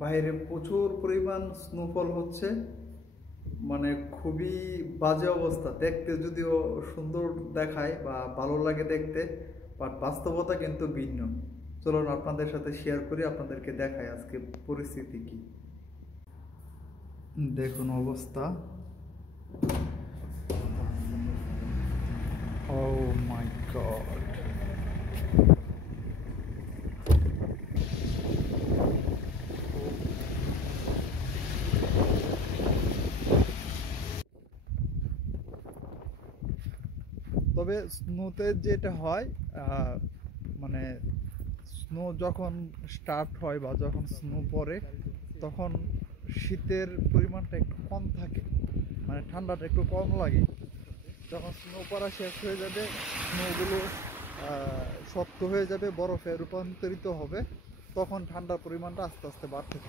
বাইরে প্রচুর পরিমাণ স্নোফল হচ্ছে, মানে খুবই বাজে অবস্থা। দেখতে যদিও সুন্দর দেখায় বা ভালো লাগে দেখতে, বাট বাস্তবতা কিন্তু ভিন্ন। চলুন আপনাদের সাথে শেয়ার করি, আপনাদেরকে দেখাই আজকে পরিস্থিতি কি। দেখুন অবস্থা। ও মাই গড, তবে স্নোতে যেটা হয়, মানে স্নো যখন স্টার্ট হয় বা যখন স্নো পড়ে তখন শীতের পরিমাণটা একটু কম থাকে, মানে ঠান্ডাটা একটু কম লাগে। যখন স্নো পড়া শেষ হয়ে যাবে, স্নোগুলো শক্ত হয়ে যাবে, বরফে রূপান্তরিত হবে, তখন ঠান্ডার পরিমাণটা আস্তে আস্তে বাড়তে থাকে।